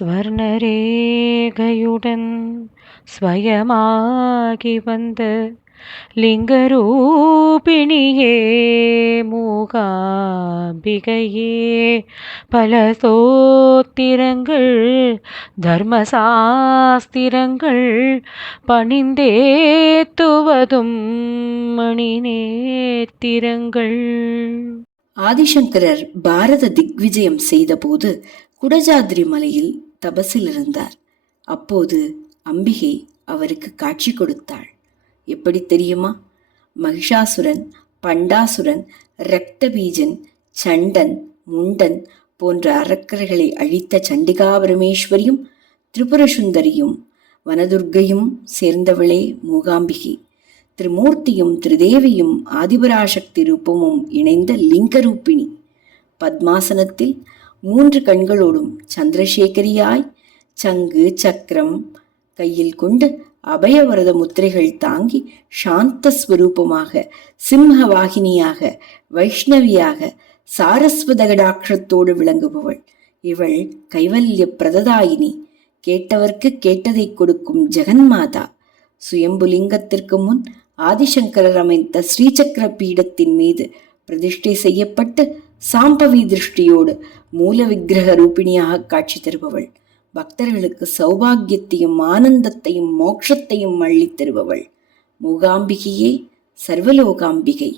ஸ்வர்ணரேகையுடன் ஸ்வயமாகி வந்த லிங்கரூபிணியே மூகாம்பிகையே பல சோத்திரங்கள் தர்மசாஸ்திரங்கள் பணிந்தேத்துவதும் மணிநேத்திரங்கள். ஆதிசங்கரர் பாரத திக்விஜயம் செய்தபோது குடஜாத்ரி மலையில் தபசில் இருந்தார். அப்போது அம்பிகை அவருக்கு காட்சி கொடுத்தாள். எப்படி தெரியுமா? மகிஷாசுரன், பண்டாசுரன், ரக்தபீஜன், சண்டன், முண்டன் போன்ற அரக்கர்களை அழித்த சண்டிகா பரமேஸ்வரியும் திரிபுரசுந்தரியும் வனதுர்க்கையும் சேர்ந்தவளே மூகாம்பிகை. திரிமூர்த்தியும் திரிதேவியும் ஆதிபராசக்தி ரூபமும் இணைந்த லிங்கரூபிணி. பத்மாசனத்தில் 3 கண்களோடும் சந்திரசேகரியாய் சங்கு சக்கரம் கையில் கொண்டு அபயவரத முத்திரைகள் தாங்கி சாந்தஸ்வரூபமாக, சிம்ஹவாகினியாக, வைஷ்ணவியாக, சாரஸ்வதகடாட்சத்தோடு விளங்குபவள். இவள் கைவல்ய பிரததாயினி, கேட்டவர்க்கு கேட்டதை கொடுக்கும் ஜெகன்மாதா. சுயம்புலிங்கத்திற்கு முன் ஆதிசங்கரர் அமைத்த ஸ்ரீசக்கர பீடத்தின் மீது பிரதிஷ்டை செய்யப்பட்டு சாம்பவி திருஷ்டியோடு மூல விக்கிரக ரூபிணியாக காட்சி தருபவள். பக்தர்களுக்கு சௌபாகியத்தையும் ஆனந்தத்தையும் மோட்சத்தையும் அள்ளித் தருபவள் மூகாம்பிகையே சர்வலோகாம்பிகை.